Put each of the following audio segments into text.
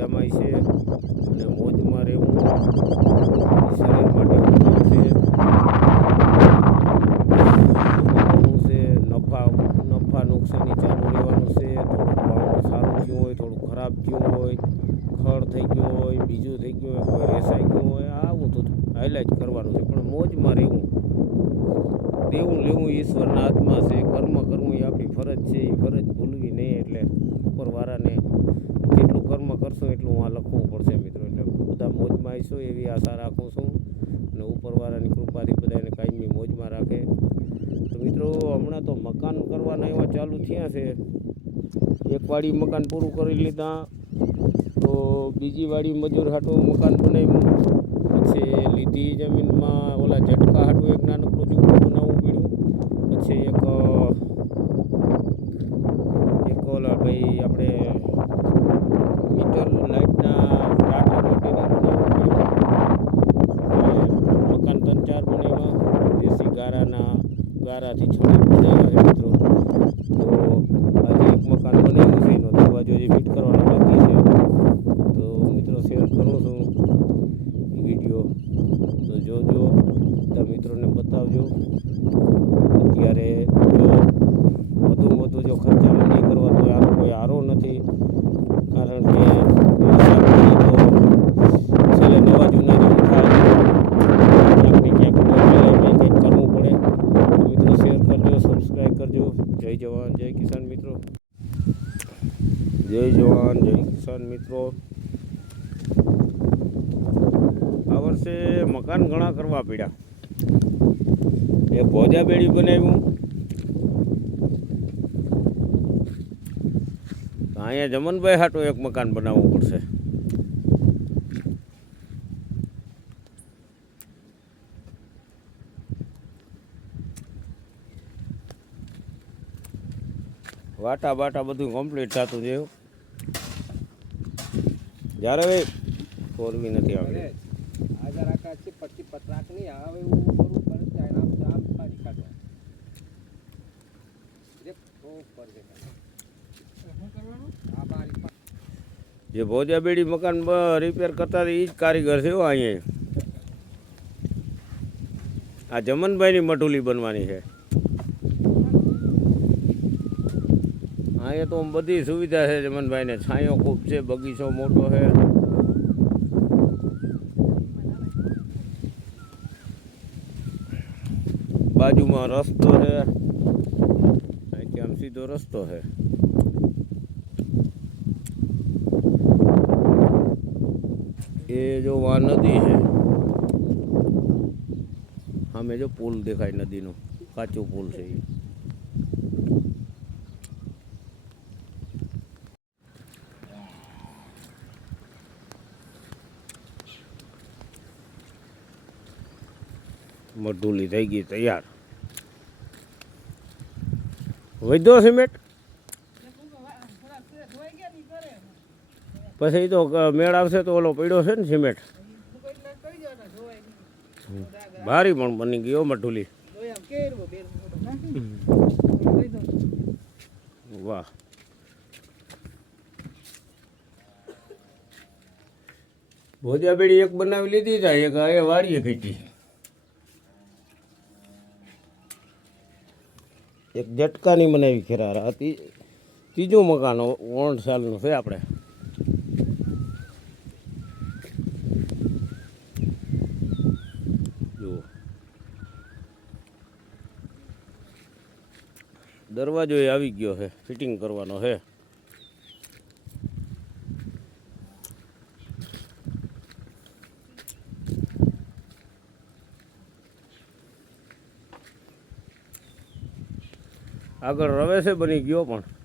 મજામાં છે. અને મોજમાં રહેવું શરીર માટે નફા નફા નુકસાની ચાલુ રહેવાનું છે. થોડુંક વાવણું સારું થયું હોય થોડું ખરાબ થયું હોય, ખડ થઈ ગયું હોય, બીજું થઈ ગયું હોય, કોઈ રેસાઈ ગયું હોય, આવું તો હાઈલાઇટ કરવાનું છે. પણ મોજમાં રહેવું, દેવું લેવું ઈશ્વરના હાથમાં છે. કર્મ કરવું એ આપણી ફરજ છે એ ફરજ ભૂલવી નહીં એટલે. કરશો એટલું આ લખવું પડશે મિત્રો. એટલે બધા મોજમાં આવીશું, એવી આશા રાખું છું. અને ઉપરવાળાની કૃપાથી બધાને કાયમી મોજમાં રાખે. તો મિત્રો, હમણાં તો મકાન કરવાના એવા ચાલુ થયા છે. એક વાડી મકાન પૂરું કરી લીધા. તો બીજી વાડી મજૂર હાટું મકાન બનાવ્યું. પછી લીધી જમીનમાં ઓલા ઝટકા હાટું એક નાનકડું ઝૂંપડું na જય જવાન જય કિસાન મિત્રો. આ વર્ષે મકાન ઘણા કરવા પડ્યા. એક ભોજા બેડી બનાવ્યું. અહીંયા જમનભાઈ હાટું એક મકાન બનાવવું પડશે. વાટા બાટા બધું કમ્પ્લીટ થતું છે જ્યારે ભાઈ ફોરવી નથી આવતી. આધાર આકાર છે પછી પત્રાક નહીં આવે એવું કરવું પડે છે આમ આમ કાઢી. કાઢવા જે ભોજા બેડી મકાન રિપેર કરતા એ જ કારીગર છે અહીંયા. આ જમનભાઈની મઢુલી બનવાની છે. અહીંયા તો બધી સુવિધા છે જમનભાઈને. છાંયો ખૂબ છે, બગીચો મોટો છે. બાજુમાં રસ્તો છે. અહીંથી આમ સીધો રસ્તો છે. એ જો આ નદી છે. સામે જો પુલ દેખાય નદીનો. કાચો પુલ છે એ મઢુલી થઈ ગઈ, તૈયાર. વધ્યો સિમેન્ટ? પછી તો મેળ આવશે તો ઓલો પડ્યો છે ને સિમેન્ટ? ભારી પણ બની ગયો મઢુલી વાહ. ભોજા બેડી એક બનાવી લીધી તા એક એ વાડીએ ખેંચી એક ઝટકાની બનાવી ખેરાર હતી. ત્રીજું મકાન ઓણ સાલનું છે આપણે. જુઓ. દરવાજો એ આવી ગયો છે, ફિટિંગ કરવાનો છે. આગળ રવેશે બની ગયો પણ.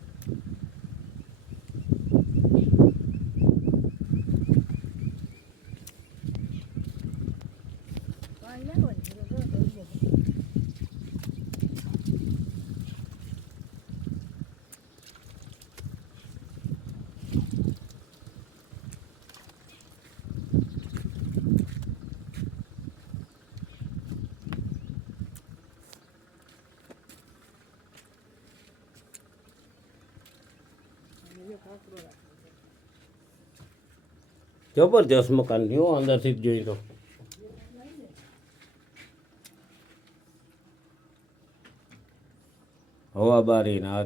જબરજસ્ત મકાન હો અંદરથી જ જોઈ તો હવા બારી ના. આ